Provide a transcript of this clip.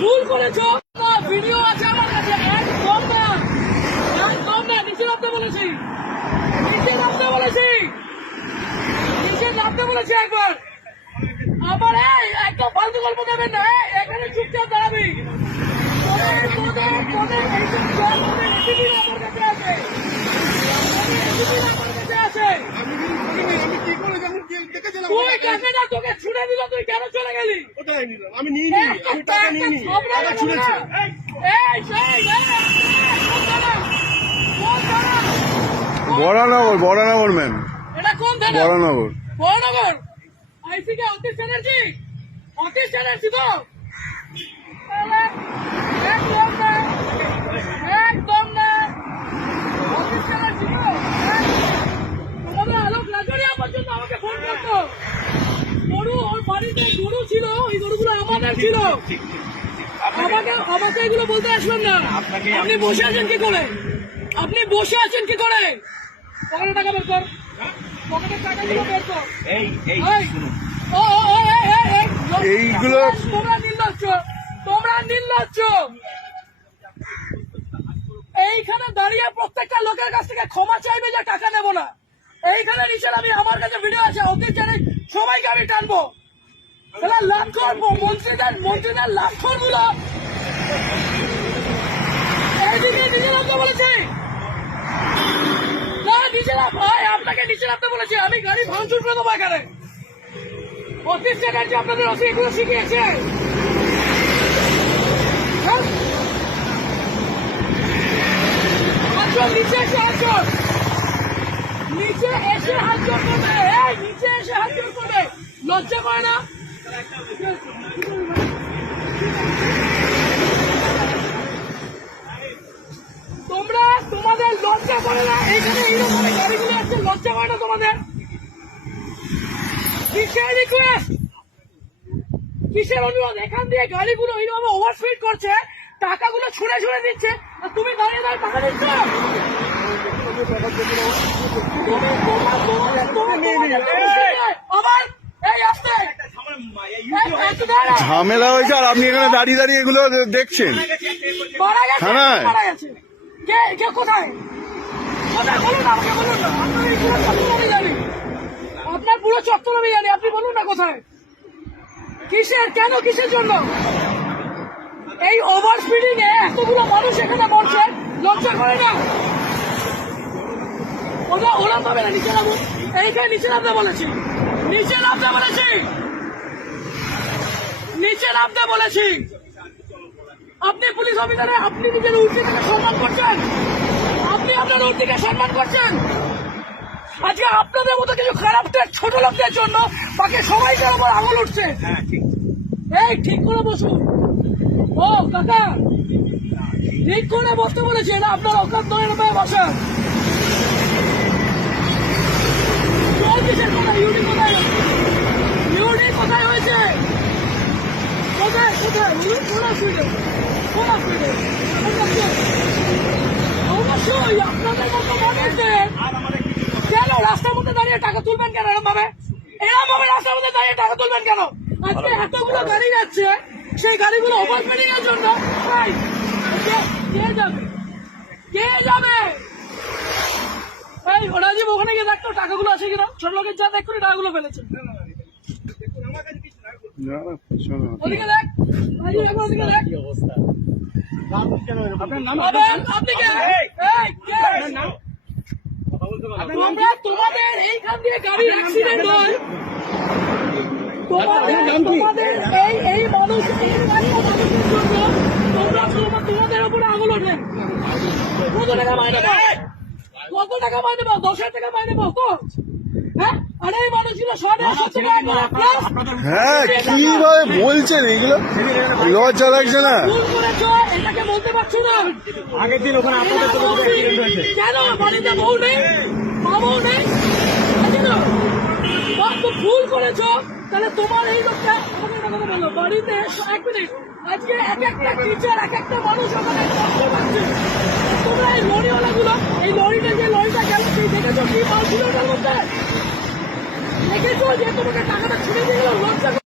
ভুল করেছো। ভিডিও আছে আমার কাছে। একদম না, একদম না। নিচে নামতে বলেছি, নিচে নামতে বলেছি, নিচে নামতে বলেছি একবার। আবার একদম ফালতু গল্প দেবেন না। এখানে চুপচাপ দাঁড়াবি। তুই কাকে না তোকে ছুড়ে দিল, তুই কেন চলে গেলি? আমি নিইনি, আমি টাকা নিইনি, টাকা ছুঁড়েছে। বরানগর, বরানগর ম্যাম, এটা কোন থানা? বরানগর। বরানগর আইসি কে অতীশ চ্যাটার্জি? অতীশ চ্যাটার্জি তো? একদম না, একদম না। অতীশ চ্যাটার্জি তো? তোমাদের আলোক লাজরিয়া পর্যন্ত আমাকে ফোন করতো। গরু, ওর বাড়িতে গরু ছিল, ওই গরুগুলো আমাদের ছিল। আমাকে এগুলো বলতে আসবেন না। আপনি বসে আছেন কি করে? আপনি বসে আছেন কি করে? পকেটে টাকা বের কর, পকেটের টাকাগুলো বের কর। এইগুলো তোমরা নির্লজ্জ, তোমরা নির্লজ্জ। এইখানে দাঁড়িয়ে প্রত্যেকটা লোকের কাছ থেকে ক্ষমা চাইবে যে টাকা নেব না। এইখানে নিচে আমি, আমার কাছে ভিডিও আছে, অতীত জানি সবাইকে আমি টানবো। লাভ করবো মন্ত্রীদের লাভ করবো। এইদিকে নিচে নামতে বলেছি না, নিচে নাম ভাই, আপনাকে নিচে নামতে বলেছি। আমি গাড়ি ভাঙচুর করে দেবো এখানে। অতীশ চ্যাটার্জি আপনাদের এগুলো শিখিয়েছে। নিচে এসে হাত জোর, নিচে এসে হাত জোর করবে। নিচে এসে হাত জোর করবে, লজ্জা করে না? তোমরা, তোমাদের লজ্জা করে না? এইখানে এইরকম গাড়িগুলো আসছে, লজ্জা করে না তোমাদের? কিসের রিকোয়েস্ট, কিসের অনুরোধ? এখান দিয়ে গাড়িগুলো এইভাবে ওভারস্পিড করছে, টাকাগুলো ছুঁড়ে ছুঁড়ে দিচ্ছে, আর তুমি দাঁড়িয়ে দাঁড়িয়ে টাকা দিচ্ছ। আবার এই আসতে ঝামেলা হয়েছে আর আপনি এখানে দাঁড়িয়ে দাঁড়িয়ে এগুলো দেখছেন। থানায় কে কোথায়? কোথায় বলুন, আমাকে বলুন না। আপনার পুরো চত্বর আমি জানি, আপনি বলুন না কোথায়, কিসের, কেন, কিসের জন্য? এই ওভার স্পিডিং এ এতগুলো মানুষ এখানে মরছে, লজ্জা করে না? ওরা পাবে না। নিচে নামো, এইখানে নিচে নামতে বলেছি, নিচে নামতে বলেছি, নিচে নামতে বলেছি। আপনি পুলিশ অফিসারে, আপনি নিজের উর্দিকে সম্মান করছেন, আপনি আপনার উর্দিকে সম্মান করছেন। আজকে আপনাদের মতো কিছু খারাপ ছোট লোকদের জন্য বাকি সবাইকার উপর আঙুল উঠছে। এই ঠিক করে বসুন। ও কাকা, ঠিক করে বসতে বলেছি, এটা আপনার অকাত নয়, বসান। ইউডি কোথায়, ইউডি কোথায় হয়েছে? কোথায় কোথায় কোন অসুবিধা, কোন অসুবিধা? অবশ্যই আপনাদের মতো মানুষদের কেন রাস্তার মধ্যে দাঁড়িয়ে টাকা তুলবেন কেন? এরকম ভাবে, এরকম ভাবে রাস্তার মধ্যে দাঁড়িয়ে টাকা তুলবেন কেন? আজকে এতগুলো গাড়ি যাচ্ছে, সেই গাড়িগুলো ওভারস্পিডিং এর জন্য কে যাবে, কে যাবে? এই রাজীব, ওখানে গিয়ে দেখতো টাকাগুলো আছে কিনা। ছোট লোকের যা দেখ করে টাকাগুলো ফেলেছে। ওদিকে দেখ, ওদিকে দেখ। আপনি কে? তোমাদের এইখান দিয়ে গাড়ি অ্যাক্সিডেন্ট হয়, তোমাদের এই মানুষ, তোমাদের উপরে আঙুল ওঠে। কত টাকা মাইনে পাও? কত টাকা মাইনে পাও? 10,000 টাকা মাইনে পাও তো? হ্যাঁ, আর এই মানুষগুলো 150 টাকা। হ্যাঁ, কিভাবে বলছেন এগুলো? লজ্জা লাগছে না? ভুল করেছো, এটাকে বলতে পারছো না? আগের দিন ওখানে আপনাদের কেন বাড়িতে বউ নেই, মা বউ নেই? ভুল করেছো, তাহলে তোমার এই লোকটা আমাকে একটা কথা বলো। বাড়িতে 1 মিনিট, আজকে এক একটা টিচার, এক একটা মানুষ ওখানে কষ্ট পাচ্ছে। তোমরা এই লরিওয়ালা গুলো, এই লরিটা, যে লরিটা গেল, সেই দেখেছো কি মাল ছিল ওটার মধ্যে? দেখেছো যে তোমাকে টাকাটা ছুড়ে দিয়ে গেল?